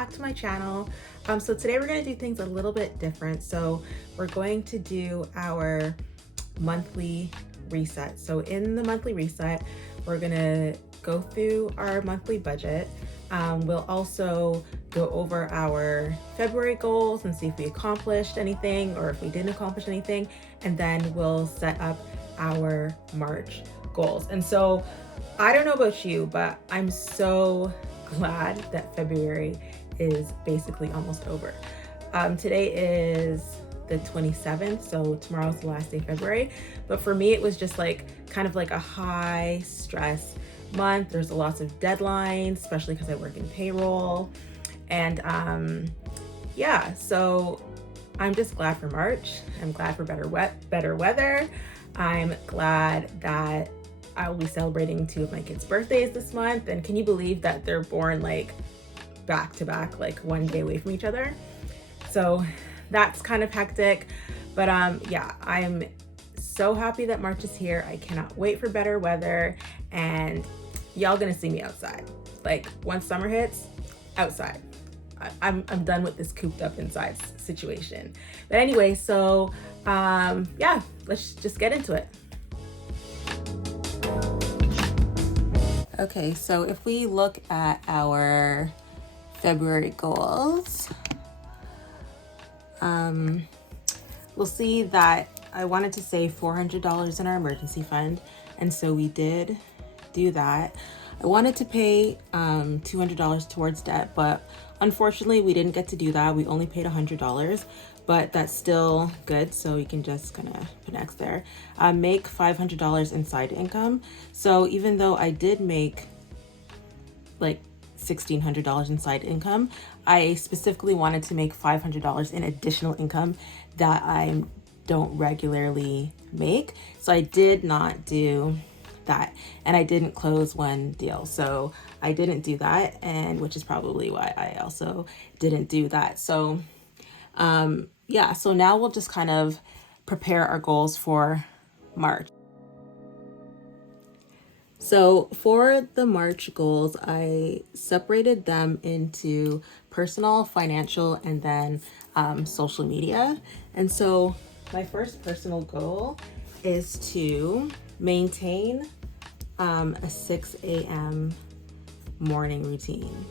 back to my channel. So today we're going to do things a little bit different. So we're going to do our monthly reset. So in the monthly reset, we're going to go through our monthly budget. We'll also go over our February goals and see if we accomplished anything or if we didn't accomplish anything. And then we'll set up our March goals. And so I don't know about you, but I'm so glad that February is basically almost over. Today is the 27th, so tomorrow's the last day of February. But for me, it was just like kind of like a high stress month. There's lots of deadlines, especially because I work in payroll. And yeah, so I'm just glad for March. I'm glad for better weather. I'm glad that I will be celebrating 2 of my kids' birthdays this month. And can you believe that they're born like back to back, like one day away from each other? So that's kind of hectic. But yeah, I'm so happy that March is here. I cannot wait for better weather, and y'all gonna see me outside. Like once summer hits, outside. I'm done with this cooped up inside situation. But anyway, so yeah, let's just get into it. Okay, so if we look at our February goals, we'll see that I wanted to save $400 in our emergency fund, and so we did do that. I wanted to pay $200 towards debt, but unfortunately we didn't get to do that. We only paid $100, but that's still good, so you can just kind of put an X there. Make $500 in side income. So even though I did make like $1,600 in side income, I specifically wanted to make $500 in additional income that I don't regularly make. So I did not do that, and I didn't close one deal, so I didn't do that, and which is probably why I also didn't do that. So yeah, so now we'll just kind of prepare our goals for March. So for the March goals, I separated them into personal, financial, and then social media. And so my first personal goal is to maintain a 6 a.m. morning routine.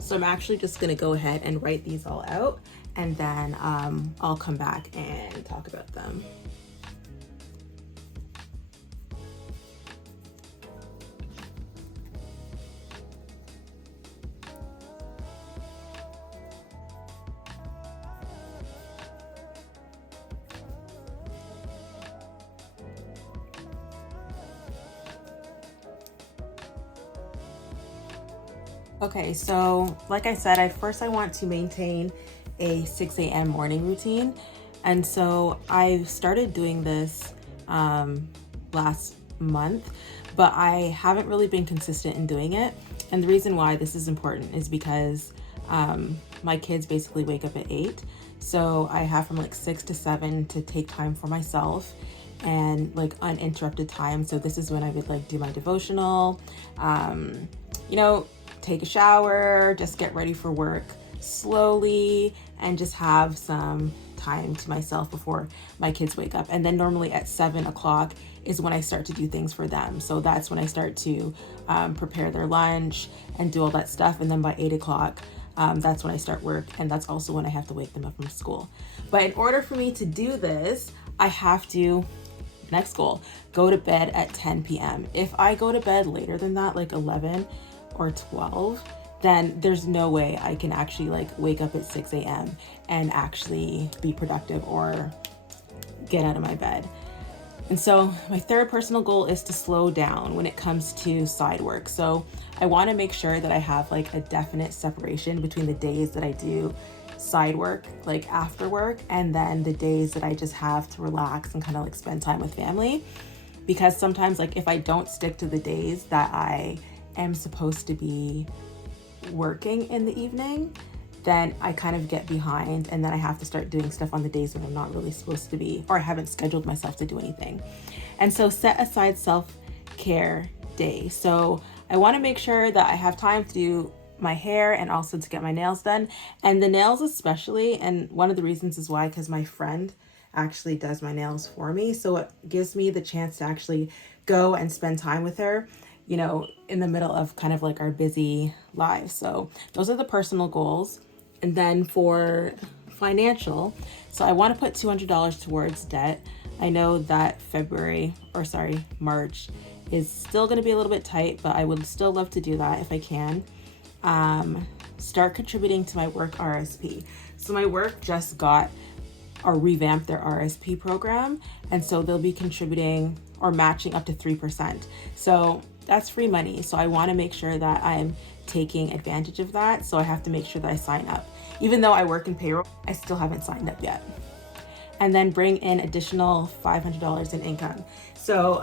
So I'm actually just gonna go ahead and write these all out, and then I'll come back and talk about them. Okay, so like I said, I want to maintain a 6 a.m. morning routine. And so I started doing this last month, but I haven't really been consistent in doing it. And the reason why this is important is because my kids basically wake up at 8. So I have from like 6 to 7 to take time for myself and like uninterrupted time. So this is when I would like do my devotional, you know, take a shower, just get ready for work slowly, and just have some time to myself before my kids wake up. And then normally at 7 o'clock is when I start to do things for them. So that's when I start to prepare their lunch and do all that stuff. And then by 8 o'clock, that's when I start work. And that's also when I have to wake them up from school. But in order for me to do this, I have to, next goal, go to bed at 10 p.m. If I go to bed later than that, like 11 or 12, then there's no way I can actually like wake up at 6 a.m. and actually be productive or get out of my bed. And so my third personal goal is to slow down when it comes to side work. So I want to make sure that I have like a definite separation between the days that I do side work, like after work, and then the days that I just have to relax and kind of like spend time with family. Because sometimes like if I don't stick to the days that I am supposed to be working in the evening, then I kind of get behind, and then I have to start doing stuff on the days when I'm not really supposed to be, or I haven't scheduled myself to do anything. And so set aside self-care day. So I want to make sure that I have time to do my hair and also to get my nails done, and the nails especially. And one of the reasons is why, because my friend actually does my nails for me, so it gives me the chance to actually go and spend time with her, you know, in the middle of kind of like our busy lives. So those are the personal goals. And then for financial, so I want to put $200 towards debt. I know that March is still going to be a little bit tight, but I would still love to do that if I can. Start contributing to my work RSP. So my work just got or revamped their RSP program, and so they'll be contributing or matching up to 3%. So that's free money. So I want to make sure that I'm taking advantage of that. So I have to make sure that I sign up. Even though I work in payroll, I still haven't signed up yet. And then bring in additional $500 in income. So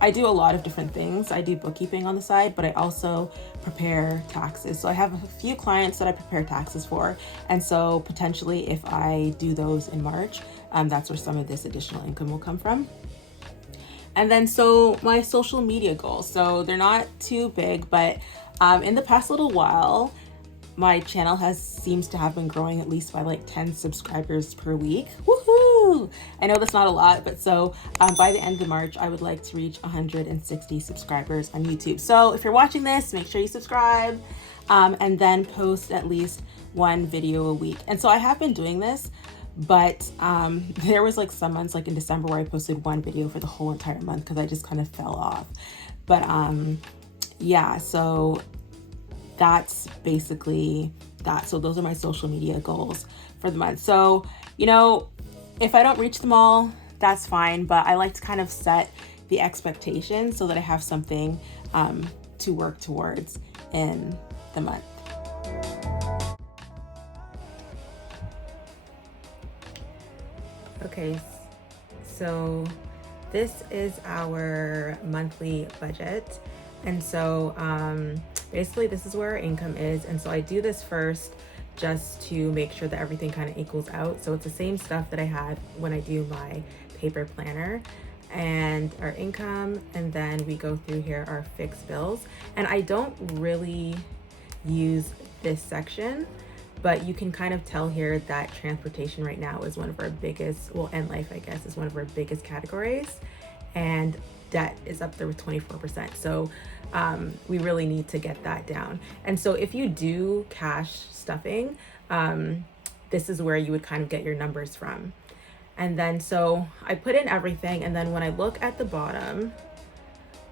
I do a lot of different things. I do bookkeeping on the side, but I also prepare taxes. So I have a few clients that I prepare taxes for. And so potentially if I do those in March, that's where some of this additional income will come from. And then so my social media goals. So they're not too big, but in the past little while, my channel seems to have been growing at least by like 10 subscribers per week. Woohoo! I know that's not a lot, but so by the end of March, I would like to reach 160 subscribers on YouTube. So if you're watching this, make sure you subscribe, and then post at least one video a week. And so I have been doing this, but there was like some months, like in December, where I posted one video for the whole entire month because I just kind of fell off. But yeah, so that's basically that. So those are my social media goals for the month. So, you know, if I don't reach them all, that's fine, but I like to kind of set the expectation so that I have something to work towards in the month. Okay, so this is our monthly budget. And so basically this is where our income is. And so I do this first just to make sure that everything kind of equals out. So it's the same stuff that I had when I do my paper planner, and our income, and then we go through here our fixed bills. And I don't really use this section, but you can kind of tell here that transportation right now is one of our biggest, well, and life, I guess, is one of our biggest categories. And debt is up there with 24%. So we really need to get that down. And so if you do cash stuffing, this is where you would kind of get your numbers from. And then so I put in everything, and then when I look at the bottom,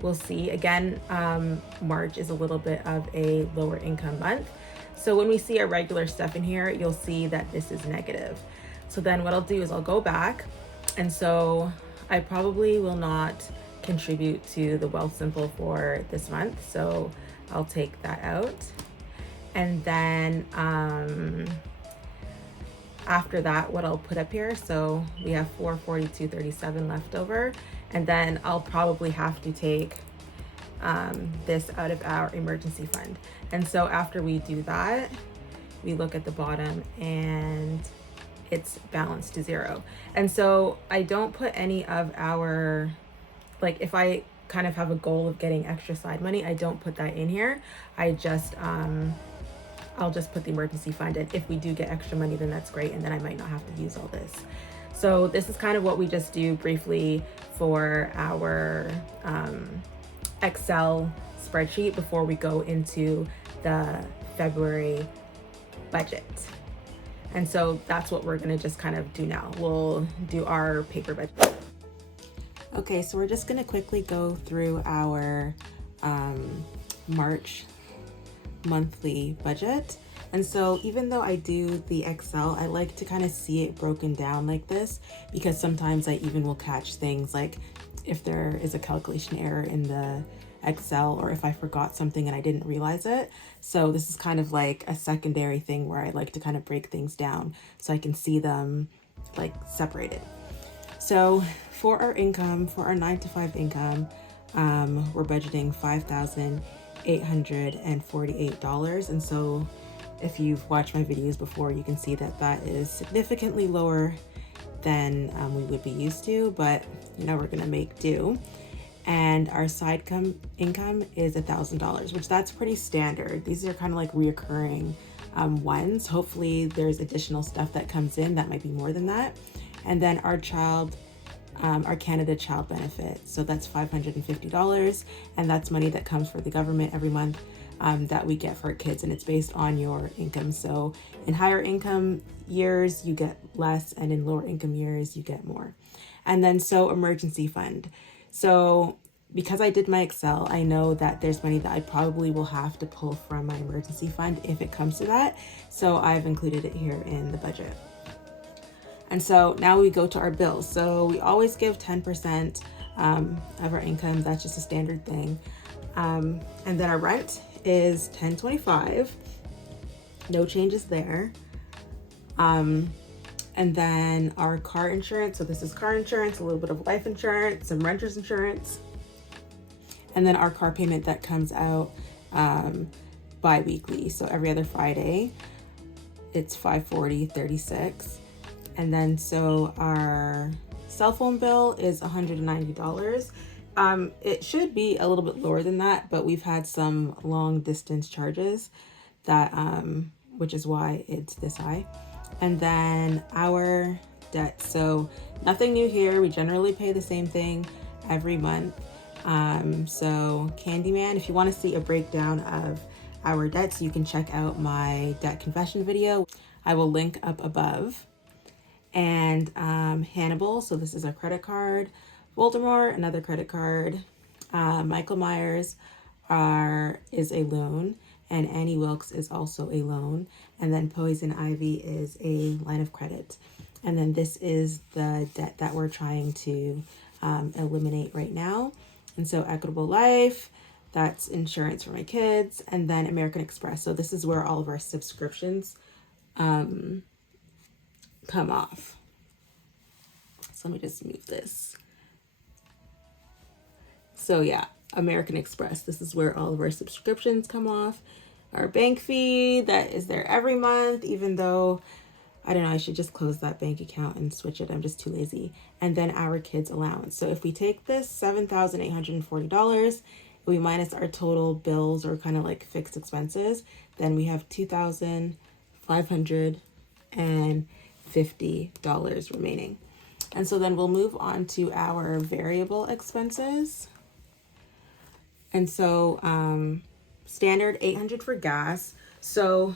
we'll see again, March is a little bit of a lower income month. So when we see our regular stuff in here, you'll see that this is negative. So then what I'll do is I'll go back, and so I probably will not contribute to the Wealthsimple for this month, so I'll take that out. And then after that, what I'll put up here, so we have $442.37 left over, and then I'll probably have to take this out of our emergency fund. And so after we do that, we look at the bottom and it's balanced to zero. And so I don't put any of our, like if I kind of have a goal of getting extra side money, I don't put that in here. I just I'll just put the emergency fund in. If we do get extra money, then that's great, and then I might not have to use all this. So this is kind of what we just do briefly for our Excel spreadsheet before we go into the February budget. And so that's what we're gonna just kind of do now. We'll do our paper budget. Okay, so we're just gonna quickly go through our March monthly budget. And so even though I do the Excel, I like to kind of see it broken down like this, because sometimes I even will catch things like if there is a calculation error in the Excel, or if I forgot something and I didn't realize it. So this is kind of like a secondary thing where I like to kind of break things down so I can see them like separated. So for our income, for our 9-to-5 income, we're budgeting $5,848. And so if you've watched my videos before, you can see that that is significantly lower than we would be used to, but you know, we're gonna make do. and our income is $1,000, which that's pretty standard. These are kind of like reoccurring ones. Hopefully there's additional stuff that comes in that might be more than that. And then our Canada Child Benefit. So that's $550, and that's money that comes for the government every month that we get for our kids, and it's based on your income. So in higher income years, you get less, and in lower income years, you get more. And then so emergency fund. So because I did my Excel, I know that there's money that I probably will have to pull from my emergency fund if it comes to that. So I've included it here in the budget. And so now we go to our bills. So we always give 10% of our income. That's just a standard thing. And then our rent is $10.25. No changes there. And then our car insurance. So this is car insurance, a little bit of life insurance, some renter's insurance. And then our car payment that comes out bi-weekly. So every other Friday, it's $540.36. And then so our cell phone bill is $190. It should be a little bit lower than that, but we've had some long distance charges that, which is why it's this high. And then our debt. So nothing new here. We generally pay the same thing every month. So Candyman, if you want to see a breakdown of our debts, you can check out my debt confession video. I will link up above. And Hannibal, so this is our credit card. Voldemort, another credit card. Michael Myers is a loan, and Annie Wilkes is also a loan. And then Poison Ivy is a line of credit. And then this is the debt that we're trying to eliminate right now. And so Equitable Life, that's insurance for my kids. And then American Express. So this is where all of our subscriptions come off. So let me just move this. So yeah, American Express. This is where all of our subscriptions come off. Our bank fee, that is there every month, even though, I don't know, I should just close that bank account and switch it. I'm just too lazy. And then our kids' allowance. So if we take this $7,840, we minus our total bills or kind of like fixed expenses, then we have $2,550 remaining. And so then we'll move on to our variable expenses. And so standard $800 for gas. So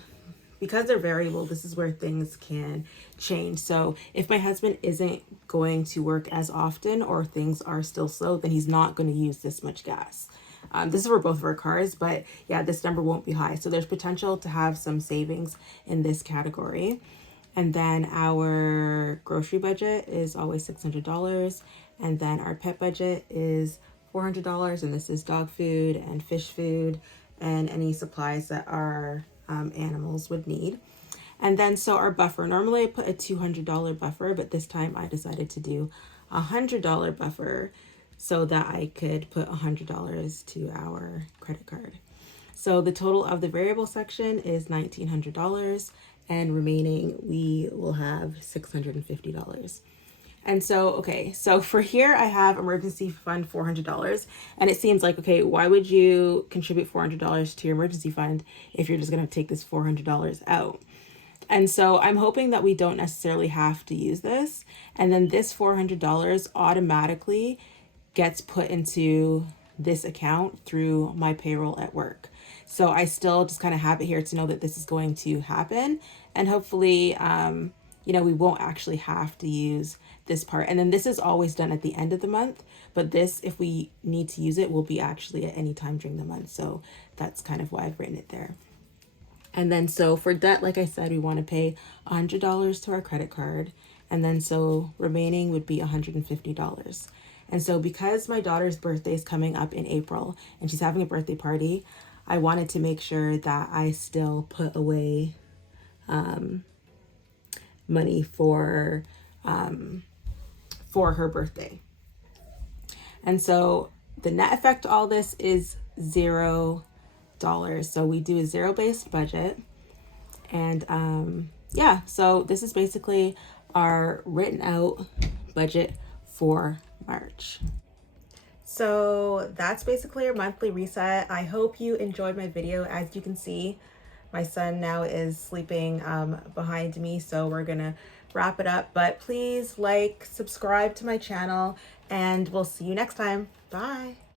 because they're variable, this is where things can change. So if my husband isn't going to work as often or things are still slow, then he's not going to use this much gas. This is for both of our cars, but yeah, this number won't be high. So there's potential to have some savings in this category. And then our grocery budget is always $600. And then our pet budget is $400. And this is dog food and fish food and any supplies that our animals would need. And then so our buffer, normally I put a $200 buffer, but this time I decided to do a $100 buffer so that I could put $100 to our credit card. So the total of the variable section is $1,900, and remaining we will have $650. And so, okay, so for here I have emergency fund $400, and it seems like, okay, why would you contribute $400 to your emergency fund if you're just gonna take this $400 out? And so I'm hoping that we don't necessarily have to use this, and then this $400 automatically gets put into this account through my payroll at work. So I still just kind of have it here to know that this is going to happen, and hopefully, we won't actually have to use this part. And then this is always done at the end of the month, but this, if we need to use it, will be actually at any time during the month. So that's kind of why I've written it there. And then so for debt, like I said, we want to pay $100 to our credit card. And then so remaining would be $150. And so because my daughter's birthday is coming up in April and she's having a birthday party, I wanted to make sure that I still put away money for her birthday. And so the net effect to all this is $0. So we do a zero-based budget. And so this is basically our written out budget for March. So that's basically our monthly reset. I hope you enjoyed my video. As you can see, my son now is sleeping behind me, so we're gonna wrap it up. But please like, subscribe to my channel, and we'll see you next time. Bye.